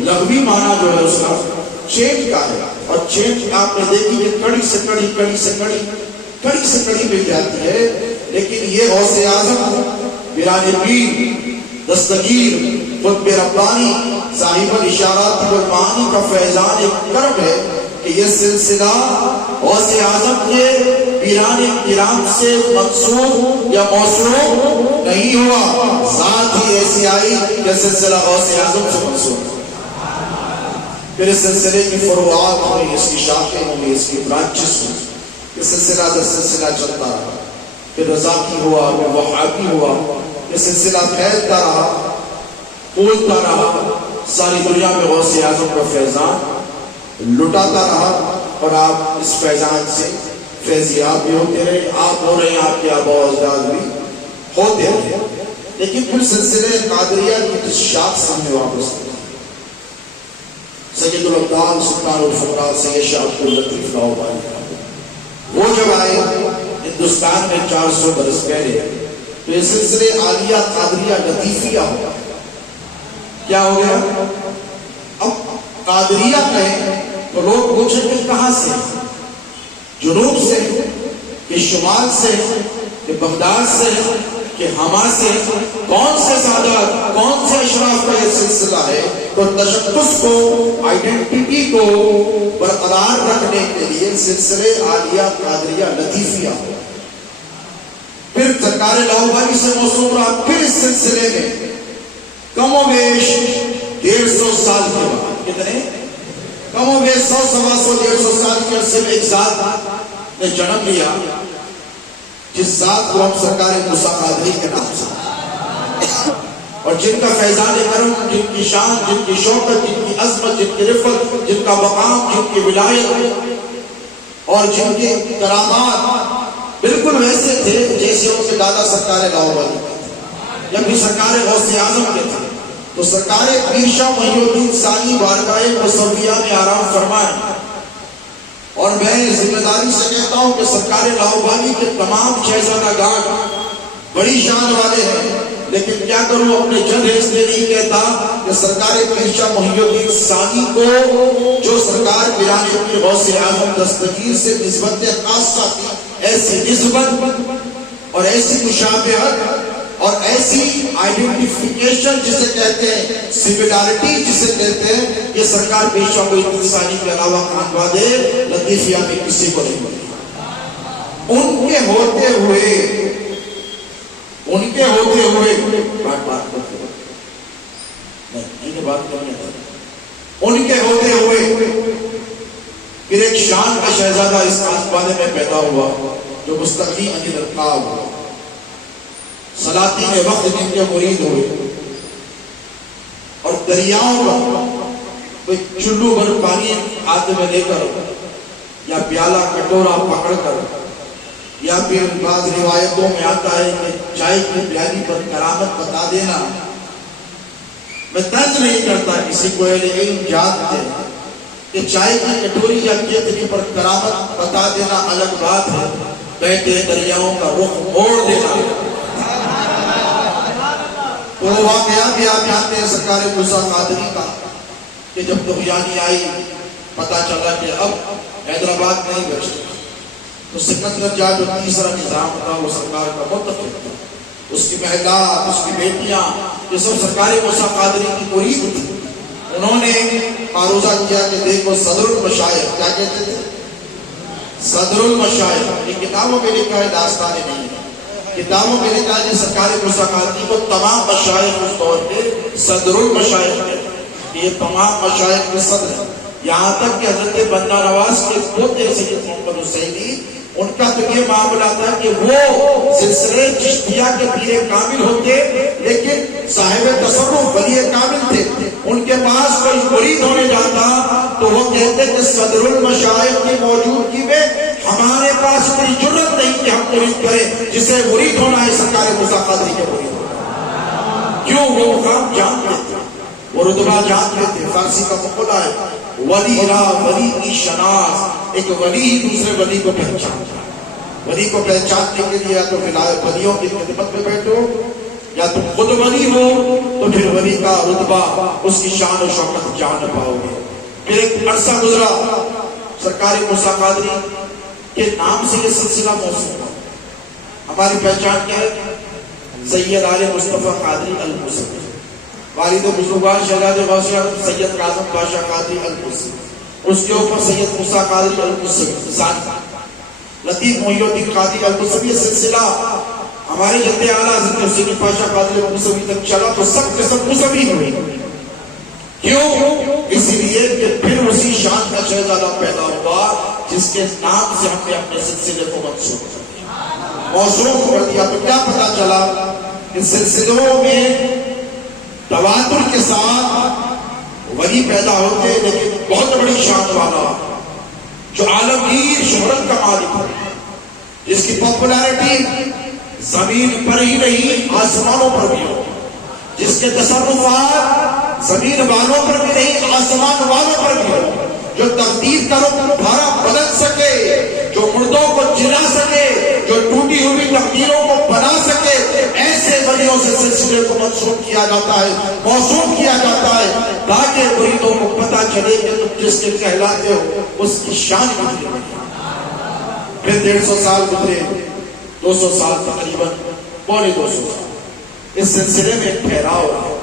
لغوی معنی جو ہے اس کا چین کا ہے، اور چین آپ نے دیکھی کہ کڑی سے کڑی، کڑی سے کڑی، کڑی سے کڑی مل جاتی ہے، لیکن یہ غوث اعظم پیران پیر دستگیر قطب ربانی صاحب الاشارات والمعانی کا فیضان ایک کرم ہے کہ یہ سلسلہ غوث اعظم کے پیران کرام سے مقصود یا موصول نہیں ہوا، ذات ہی ایسی آئی کہ سلسلہ غوث اعظم سے مقصود. پھر اس سلسلے کی فروعات ہوئی، اس کی شاخیں ہوئی، اس کی برانچز ہوئی، یہ سلسلہ در سلسلہ چلتا رہا. پھر رضاقی ہوا، پھر وہابی ہوا، یہ سلسلہ پھیلتا رہا، پھولتا رہا، ساری دنیا میں غوث اعظم کا فیضان لٹاتا رہا، اور آپ اس فیضان سے فیضیاب بھی ہوتے رہے. آپ ہو رہے ہیں، آپ کے آباء و اجداد بھی ہوتے رہے. لیکن پھر سلسلے قادریہ کی جس شاخ سے ہمیں واپس سید الابدال سلطان الفقراء سید شاہ عبد اللطیف لاہوری وہ جب آئے ہندوستان میں 400 برس پہلے، تو یہ سلسلے عالیہ قادریہ لطیفیہ ہوا. کیا ہو گیا؟ اب قادریہ کہیں تو لوگ پوچھیں کہ کہاں سے، جنوب سے کہ شمال سے کہ بغداد سے کہ ہما سے، کون سے سادات، کون سے اشراف کا یہ سلسلہ ہے؟ تو تشخص کو، آئیڈینٹی کو برقرار رکھنے کے لیے سلسلے عالیہ قادریہ لطیفیہ ہوا. پھر سرکار لاہوری سے موصول رہا. پھر اس سلسلے میں کم و بیش 150 سال کے بعد، کتنے؟ کم و بیش 100 سوا 100 150 سال کے عرصے میں ایک ذات نے جنم لیا، جس ذات کو ہم سرکار موسیٰ قادری کے نام سے، اور جن کا فیضان کرم، جن کی شان، جن کی شوکت، جن کی عظمت، جن کی رفت، جن کا مقام، جن کی ولایت اور جن کے کرامات بالکل ویسے تھے جیسے ان کے دادا سرکار لاہوری تھے یا پھر سرکار غوث اعظم کے تھے. تو سرکار پیر شاہ محی الدین ثانی بارگاہ مصویہ میں آرام فرمائے. اور میں ذمہ داری سے کہتا ہوں کہ سرکار لاہوری کے تمام شہزادہ گان بڑی شان والے ہیں، لیکن کیا کروں، اپنے جن اس لیے نہیں کہتا کہ سرکار پیر شاہ محی الدین ثانی کو جو سرکار پیران پیر غوث اعظم دستگیر سے نسبت خاصہ تھی، ایسی نسبت اور ایسی مشابہت اور ایسی آئیڈینٹیفیکیشن جسے کہتے ہیں، سملارٹی جسے کہتے ہیں، یہ سرکار پیر شاہ محی الدین ثانی کے علاوہ خانواد لطیفیہ میں کسی کو نہیں ملی. ان کے ہوتے ہوئے ان کے ہوتے ہوئے پھر ایک شان کا شہزادہ اس آسمانے میں پیدا ہوا جو مستقی علی القاب ہوا. سلاطین وقت جن کے مرید ہوئے، اور دریاؤں کا کوئی چلو بھر پانی ہاتھ میں لے کر یا پیالہ کٹورا پکڑ کر، یا پھر بعض روایتوں میں آتا ہے کہ چائے کی پیالی پر کرامت بتا دینا. میں طنز نہیں کرتا کسی کو اہل علم جانتے ہیں کہ چائے کی کٹوری یا کیتلی پر کرامت بتا دینا الگ بات ہے، بیٹھے دریاؤں کا رخ موڑ دینا. تو وہ واقعہ بھی آپ جانتے ہیں سرکار موسیٰ قادری کا کہ جب طغیانی آئی، پتا چلا کہ اب حیدرآباد نہیں بچتا، تو سکندر جو تیسرا نظام تھا وہ سرکار کا متفق تھا. اس کی محلات، اس کی بیٹیاں، یہ سب سرکار موسیٰ قادری کی مرید تھی. انہوں نے معروضہ کیا کہ دیکھو صدر المشائخ، کیا کہتے تھے؟ صدر المشائخ. یہ کتابوں میں لکھا ہے، داستانیں نہیں ہے. کتابوں میں لکھا ہے کہ سرکار موسیٰ قادری کو تمام مشائخ اس دور پہ صدر المشائخ کہتے ہیں. یہ تمام مشائخ کے صدر ہیں. یہاں تک کہ حضرت بندہ نواز کے پوتے سید محمد حسینی، ان کا تو یہ معاملہ تھا کہ وہ سلسلے چشتیہ کے پیر کامل ہوتے، لیکن صاحب تصرف ولی کامل تھے. ان کے پاس کوئی مرید ہونے جاتا تو وہ کہتے کہ صدر المشائخ کی موجودگی میں ہمارے پاس اتنی جرت نہیں کہ ہم مرید کریں، جسے مرید ہونا ہے سرکار موسیٰ قادری کے مرید ہونا. کیوں؟ وہ مقام جانتے تھے، وہ رتبہ جانتے تھے. فارسی کا مقولہ ہے، ولی را ولی کی شناس. ایک ولی ہی دوسرے ولی کو پہچانتا ہے. ولی کو پہچاننے کے لیے تو ولیوں کی خدمت میں بیٹھو یا تم خود ولی ہو تو پھر ولی کا رتبہ اس کی شان و شوکت جان پاؤ گے. پھر ایک عرصہ گزرا، سرکار موسیٰ قادری کے نام سے یہ سلسلہ موسوم ہوا. ہماری پہچان کیا ہے؟ سید آل مصطفیٰ قادری الموسوی، والد بزرگوار شہزاد غوث اعظم سید کاظم پاشا قادری الموسوی، اس کے اوپر سید موسیٰ قادری الموسوی، لطیف محی الدین قادری الموسوی. یہ سلسلہ ہمارے جد اعلیٰ حضرت حسین پاشا قادری الموسوی تک چلا تو سب کے سب موسوی ہوئے. کیوں؟ اس لیے کہ پھر اسی شان کا شہزادہ پیدا ہوا جس کے نام سے ہم نے اپنے سلسلے کو منسوخ کر دیا، موصوف کر دیا. تو کیا پتا چلا کہ سلسلوں میں تواتر کے ساتھ ولی پیدا ہوتے، لیکن بہت بڑی شان والا جو عالمگیر شہرت کا مالک ہے، جس کی پاپولیرٹی زمین پر ہی نہیں آسمانوں پر بھی ہو، جس کے تصرفات زمین والوں پر بھی نہیں آسمان والوں پر بھی ہو، جو تقدیر کا رخ بھارا بدل سکے، جو مردوں کو جلا سکے، جو ٹوٹی ہوئی تقدیروں کو بنا سکے، ایسے ولیوں سے سلسلے کو منسوخ کیا جاتا ہے، موصوف کیا جاتا ہے، تاکہ مریدوں کو پتہ چلے کہ تم جس کے کہلاتے ہو اس کی شان کتنی ہے. پھر 150 سال گزرے، 200 سال تقریباً، پونے 200 سال اس سلسلے میں ایک ٹھہراؤ ہے.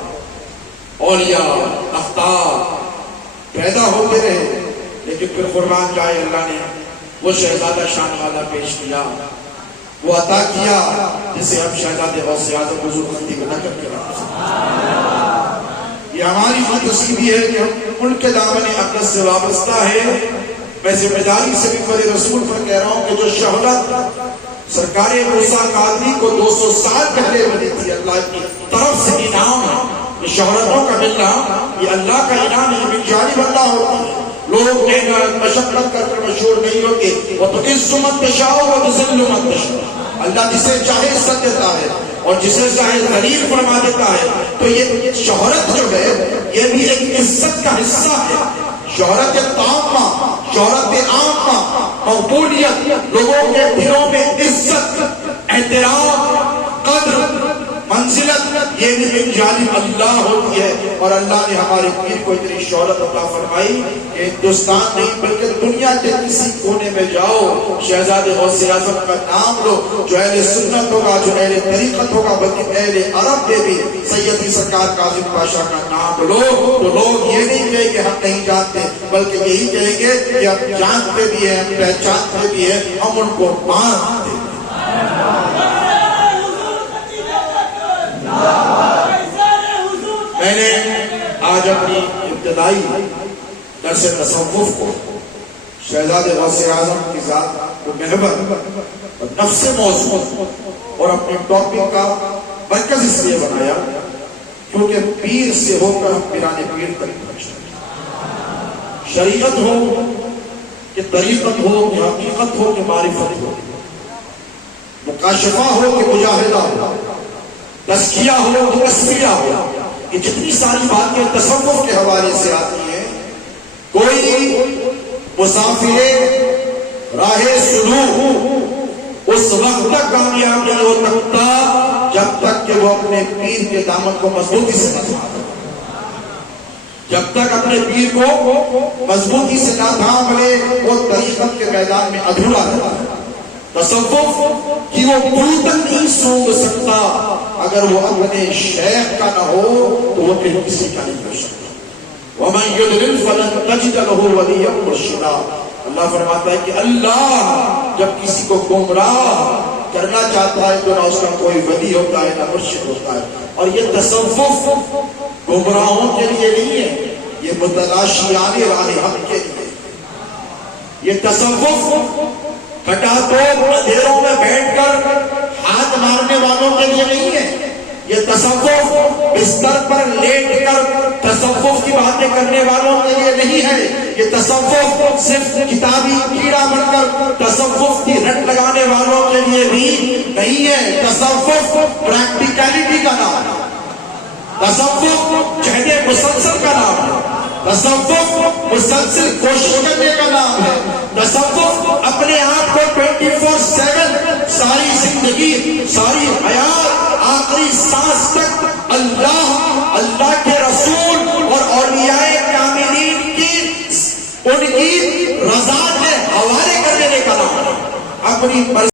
اولیاء اختار پیدا ہوتے رہے، لیکن پھر قربان جائے اللہ نے وہ شہزادہ شان والا پیش کیا، وہ عطا کیا جسے ہم شہزادے غوث اعظم حضور خندی بنا کر کے رکھتے ہیں. یہ ہماری خود نصیبی ہے کہ ہم ملک کے دامن اقدس سے وابستہ ہے. میں ذمہ داری سے بھی پر رسول پر کہہ رہا ہوں کہ جو شہادت سرکار موسیٰ قادری کو 200 سال پہلے بنی تھی، اللہ کی طرف سے انعام ہے. یہ شہرتوں کا ملنا یہ اللہ کا انعام ہے، یہ جانب اللہ ہوتی ہے. لوگ محنت مشقت کر کر مشہور نہیں ہوتے. وہ تو عز من تشاء و تذل من تشاء، اللہ جسے چاہے عزت دیتا ہے اور جسے چاہے ذلیل فرما دیتا ہے. تو یہ شہرت جو ہے یہ بھی ایک عزت کا حصہ ہے. شہرت تامہ، شہرت عامہ، مقبولیت، لوگوں کے دلوں میں عزت، احترام، قدر، منزلت، یہ بھی من جانب اللہ ہوتی ہے. اور اللہ نے ہمارے پیر کو اتنی شہرت عطا فرمائی کہ ہندوستان نہیں بلکہ دنیا کے کسی کونے میں جاؤ، شہزادے غوث اعظم کا نام لو، جو اہل سنت ہوگا، جو اہل طریقت ہوگا، بلکہ اہل عرب میں بھی سیدی سرکار کاظم پاشا کا نام لو تو لوگ یہ نہیں کہیں کہ ہم نہیں جانتے، بلکہ یہی کہیں گے کہ ہم جانتے بھی ہیں، ہم پہچانتے بھی ہیں، ہم ان کو مانتے ہیں. میں نے آج اپنی ابتدائی درس تصوف کو شہزادے غوث اعظم کی ذات کو محبت اور نفس موضوع اور اپنے ٹاپک کا مرکز اس لیے بنایا کیونکہ پیر سے ہو کر ہم پیرانے پیر تک پہنچے. شریعت ہو کہ طریقت ہو کہ حقیقت ہو کہ معرفت ہو، مکاشفہ ہو کہ مجاہدہ ہو، تزکیہ ہو کہ تسمیہ ہو، یہ جتنی ساری باتیں تصوف کے حوالے سے آتی ہیں. کوئی مسافر راہ سلوک اس وقت تک کامیاب نہیں ہو سکتا جب تک کہ وہ اپنے پیر کے دامن کو مضبوطی سے نہ تھام لے. جب تک اپنے پیر کو مضبوطی سے نہ تھام لے وہ طریقت کے میدان میں ادھورا رہتا ہے. تصوف کی وہ دور تک نہیں سونگ سکتا اگر وہ اپنے شیخ کا نہ ہو تو وہ پھر کسی کا نہیں کر سکتا. وَمَن يُضْلِلْ فَلَن تَجِدَ لَهُ وَلِيًّا مُرْشِدًا. اللہ فرماتا ہے کہ اللہ جب کسی کو گمراہ کرنا چاہتا ہے تو نہ اس کا کوئی ولی ہوتا ہے نہ مرشد ہوتا ہے. اور یہ تصوف گمراہوں کے لیے نہیں ہے، یہ متلاشیان راہ حق کے لیے. یہ تصوف کٹاتوں اندھیروں میں بیٹھ کر ہاتھ مارنے والوں کے لیے نہیں ہے. یہ تصوف بستر پر لیٹ کر تصوف کی باتیں کرنے والوں کے لیے نہیں ہے. یہ تصوف صرف کتابی کیڑا بن کر تصوف کی رٹ لگانے والوں کے لیے بھی نہیں ہے. تصوف پریکٹیکلٹی کا نام ہے، تصوف جہد مسلسل کا نام ہے، تصوف مسلسل کوشش کرنے کا نام ہے. تصوف اپنے آپ کو 24/7 ساری زندگی، ساری حیات آخری سانس تک اللہ کے رسول اور اولیاء کاملین کی ان کی رضا کے حوالے کر دینے کا نام ہے. اپنی